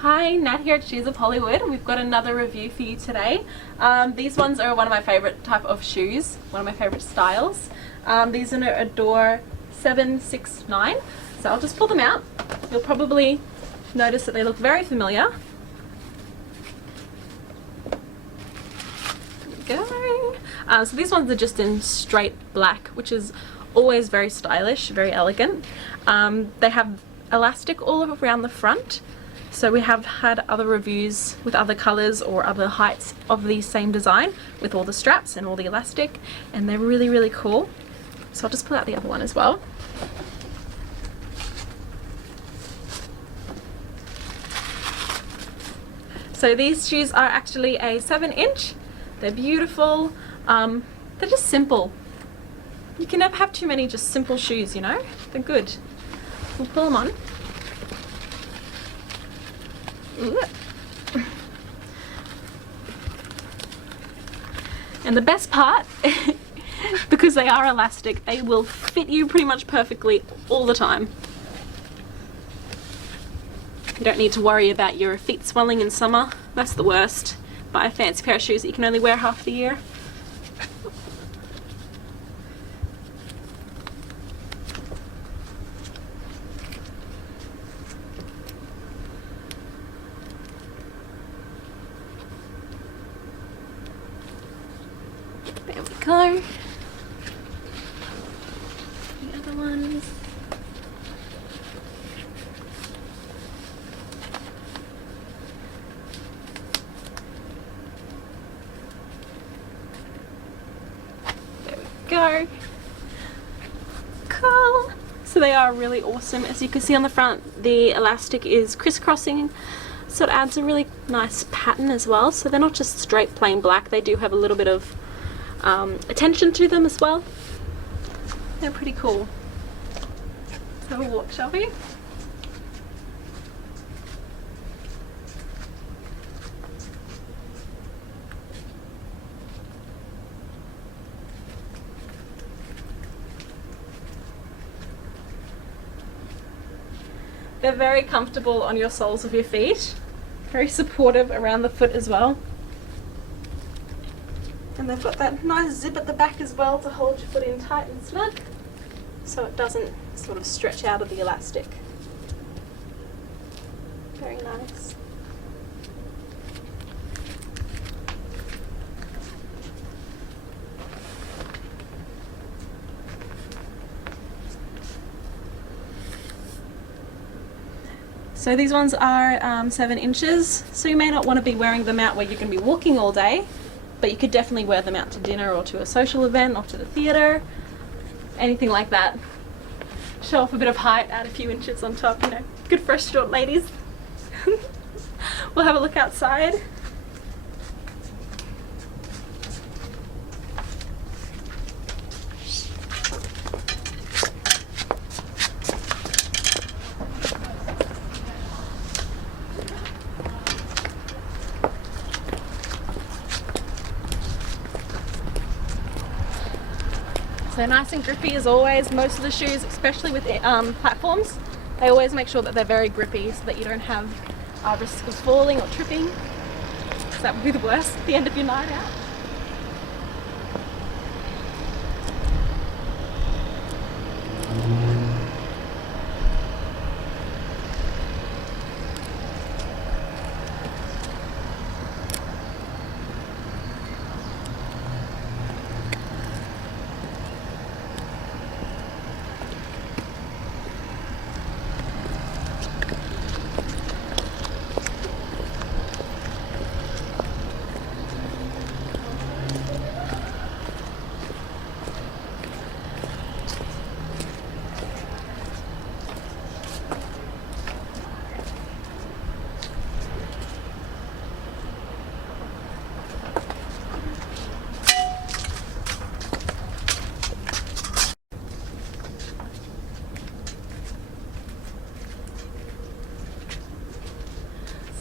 Hi, Nat here at Shoes of Hollywood. We've got another review for you today. These ones are one of my favorite type of shoes, one of my favorite styles. These are Adore 769. So I'll just pull them out. You'll probably notice that they look very familiar. There we go. So these ones are just in straight black, which is always very stylish, very elegant. They have elastic all around the front. So we have had other reviews with other colours or other heights of the same design with all the straps and all the elastic, and they're really cool. So I'll just pull out the other one as well. So these shoes are actually a 7-inch. They're beautiful. They're just simple. You can never have too many just simple shoes, you know? They're good. We'll pull them on. And the best part, because they are elastic, they will fit you pretty much perfectly all the time. You don't need to worry about your feet swelling in summer. That's the worst. Buy a fancy pair of shoes that you can only wear half the year. There we go. The other ones. There we go. Cool. So they are really awesome. As you can see on the front, the elastic is crisscrossing, so it adds a really nice pattern as well. So they're not just straight plain black, they do have a little bit of attention to them as well. They're pretty cool. So we'll walk, shall we? They're very comfortable on your soles of your feet. Very supportive around the foot as well. And they've got that nice zip at the back as well to hold your foot in tight and snug, so it doesn't sort of stretch out of the elastic. Very nice. So these ones are 7 inches, so you may not want to be wearing them out where you're going to be walking all day, but you could definitely wear them out to dinner or to a social event or to the theatre, anything like that. Show off a bit of height, add a few inches on top, you know, good for us short ladies. We'll have a look outside. So nice and grippy as always. Most of the shoes, especially with platforms, they always make sure that they're very grippy so that you don't have risk of falling or tripping, because that would be the worst at the end of your night out.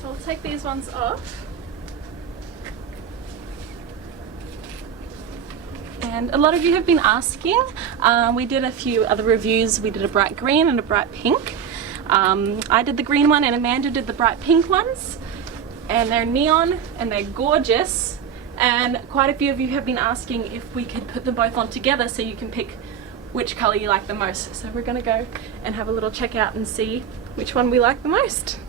So I'll take these ones off. And a lot of you have been asking. We did a few other reviews. We did a bright green and a bright pink. I did the green one and Amanda did the bright pink ones, and they're neon and they're gorgeous, and quite a few of you have been asking if we could put them both on together so you can pick which colour you like the most. So we're gonna go and have a little check out and see which one we like the most.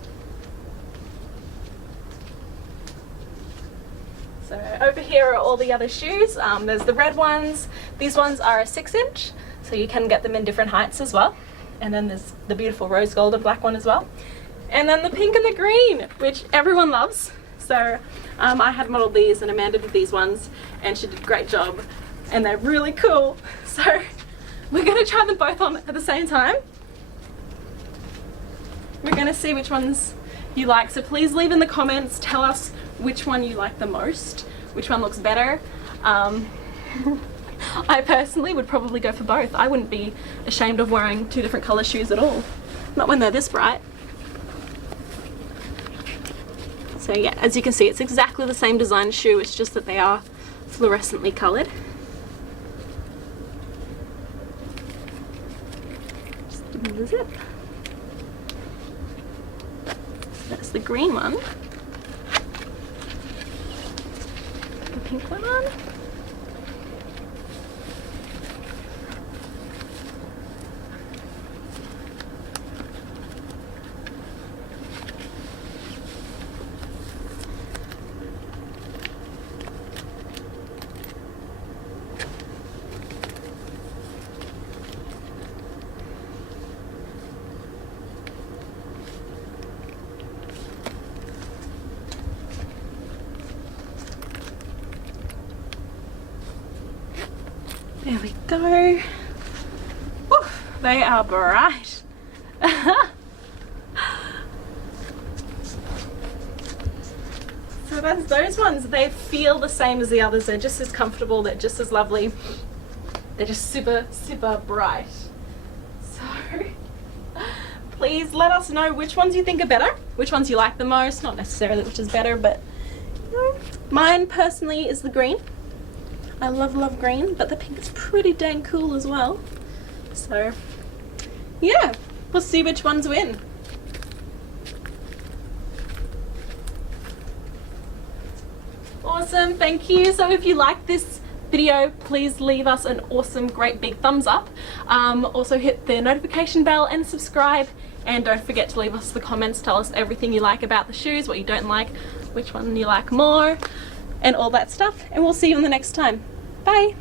So over here are all the other shoes. There's the red ones. These ones are a 6-inch, so you can get them in different heights as well. And then there's the beautiful rose gold and black one as well. And then the pink and the green, which everyone loves. So I had modelled these and Amanda did these ones and she did a great job. And they're really cool. So we're gonna try them both on at the same time. We're gonna see which ones you like. So please leave in the comments, tell us which one you like the most, which one looks better. I personally would probably go for both. I wouldn't be ashamed of wearing 2 different colour shoes at all. Not when they're this bright. So yeah, as you can see, it's exactly the same design shoe, it's just that they are fluorescently coloured. Just give me the zip. That's the green one. The pink one on. There we go. Oof, they are bright. So that's those ones. They feel the same as the others. They're just as comfortable. They're just as lovely. They're just super, super bright. So please let us know which ones you think are better, which ones you like the most. Not necessarily which is better, but you know, mine personally is the green. I love green, but the pink is pretty dang cool as well. So yeah, we'll see which ones win. Awesome, thank you. So if you like this video, please leave us an awesome, great big thumbs up. Also hit the notification bell and subscribe. And don't forget to leave us the comments, tell us everything you like about the shoes, what you don't like, which one you like more, and all that stuff. And we'll see you in the next time. Bye!